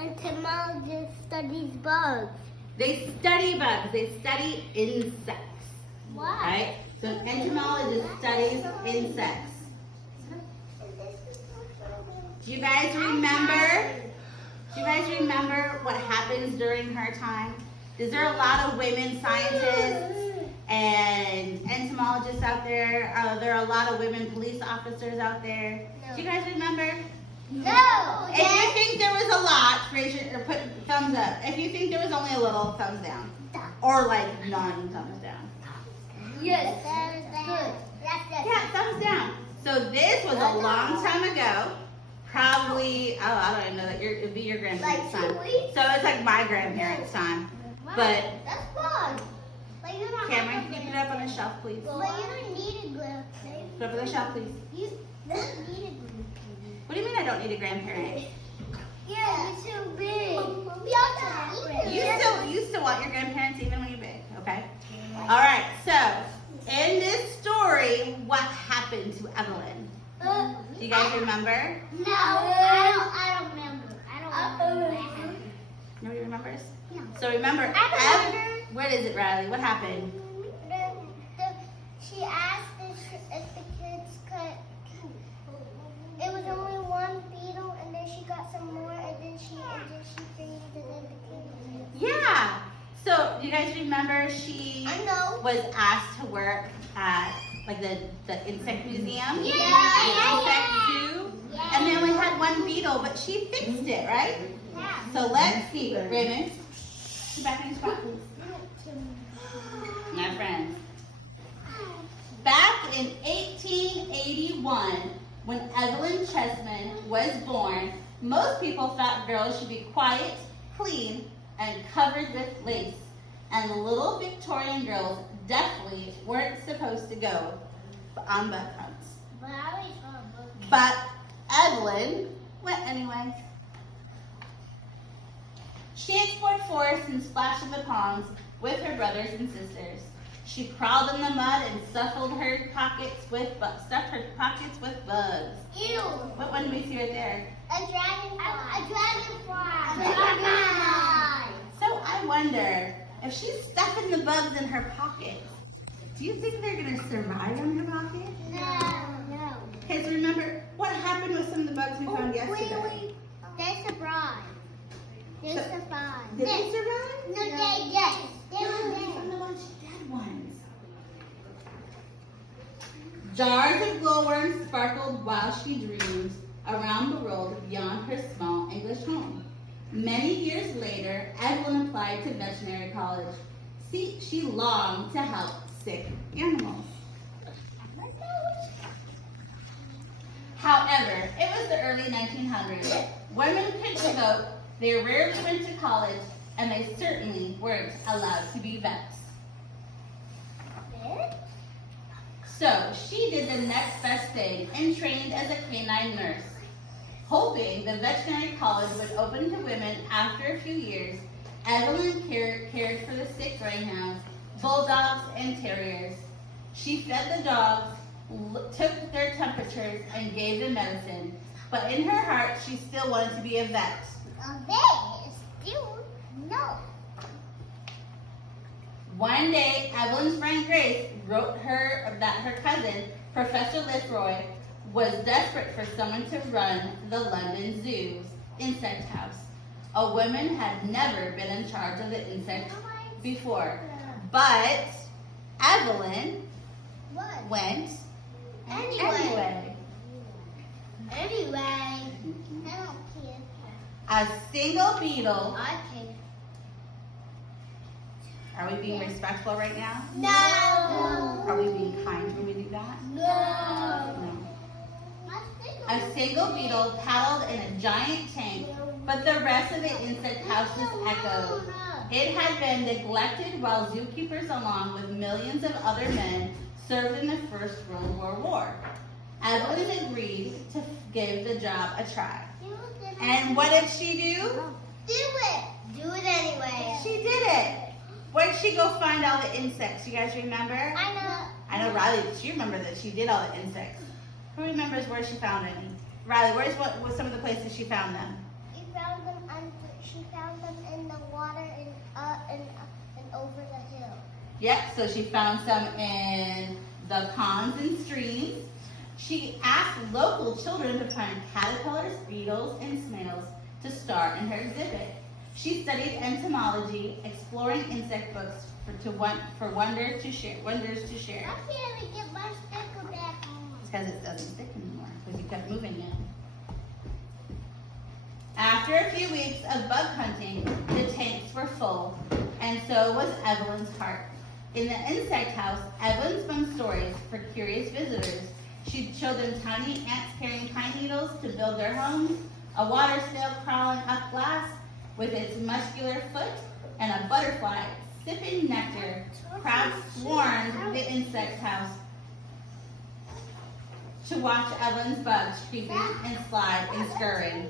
Entomologist studies bugs. They study bugs. They study insects. Why? Right? So an entomologist studies insects. Do you guys remember? Do you guys remember what happens during her time? Is there a lot of women scientists and entomologists out there? Are there a lot of women police officers out there? No. Do you guys remember? No. If you think there was a lot, raise your, or put thumbs up. If you think there was only a little, thumbs down. Or like none, thumbs down. Yes. Good. Yeah, thumbs down. So this was a long time ago. Probably, oh, I don't even know that it'd be your grandparents' Like 2 time. weeks? So it's like my grandparents' time. But That's fun. But you don't Cameron, have can you put it up on the shelf, please? But you don't need a glove. Put it up on the shelf, please. You don't need a glove. What do you mean I don't need a grandparent? Yeah, you're too big. We also You still want your grandparents even when you're big, okay? All right, so in this story, what happened to Evelyn? Do you guys remember? No, I don't remember. I don't remember. Nobody remembers? No. So remember, I remember. What is it, Riley? What happened? She asked if the kids could. It was only one beetle, and then she got some more, and then she figured that it became. Yeah. So you guys remember she I know. was asked to work at like the insect museum? Yeah. The insect zoo? Yeah. And they only had one beetle, but she fixed it, right? Yeah. So let's see. Raymond, come back in your spot, please. My friends. Back in 1881, when Evelyn Chessman was born, most people thought girls should be quiet, clean, and covered with lace. And the little Victorian girls definitely weren't supposed to go on butt fronts. But Evelyn went anyway. She explored forests and splashed in the ponds with her brothers and sisters. She crawled in the mud and stuffed her pockets with bugs. Ew. What one do we see right there? A dragonfly. A dragonfly. So I wonder if she's stuffing the bugs in her pockets. Do you think they're gonna survive in her pocket? No. Okay, so remember what happened with some of the bugs we found yesterday? Wait. They survived. They So- survived. Did they survive? No, yes. They were We there. found a bunch of dead ones. Jars of glowworms sparkled while she dreamed around the world beyond her small English home. Many years later, Evelyn applied to veterinary college. See, she longed to help sick animals. However, it was the early 1900s. Women couldn't vote, they rarely went to college, and they certainly weren't allowed to be vets. So she did the next best thing and trained as a canine nurse. Hoping the veterinary college would open to women after a few years, Evelyn cared for the sick greyhounds, bulldogs, and terriers. She fed the dogs, took their temperatures, and gave them medicine. But in her heart, she still wanted to be a vet. No. One day, Evelyn's friend Grace wrote her that her cousin, Professor Lithroy, was desperate for someone to run the London Zoo's insect house. A woman had never been in charge of the insects before. But Evelyn went anyway. Anyway. I don't care. A single beetle. I care. Are we being respectful right now? No. Are we being kind when we do that? No. No. A single beetle paddled in a giant tank, but the rest of the insect houses echoed. It had been neglected while zookeepers, along with millions of other men, served in the First World War. Evelyn agreed to give the job a try. And what did she do? Do it. Do it anyway. She did it. Where'd she go find all the insects? You guys remember? I know Riley, she remembered that she did all the insects. Who remembers where she found any? Riley, where's what was some of the places she found them? You found them under Yep, so she found some in the ponds and streams. She asked local children to find caterpillars, beetles, and snails to star in her exhibit. She studied entomology, exploring insect books for wonders to share. I can't get my sticker back on. It's because it doesn't stick anymore, because you kept moving it. After a few weeks of bug hunting, the tanks were full, and so was Evelyn's heart. In the insect house, Evelyn spun stories for curious visitors. She'd show them tiny ants carrying pine needles to build their homes, a water snail crawling up glass with its muscular foot, and a butterfly sipping nectar. Crowds swarmed the insect house to watch Evelyn's bugs creeping and slide and scurrying.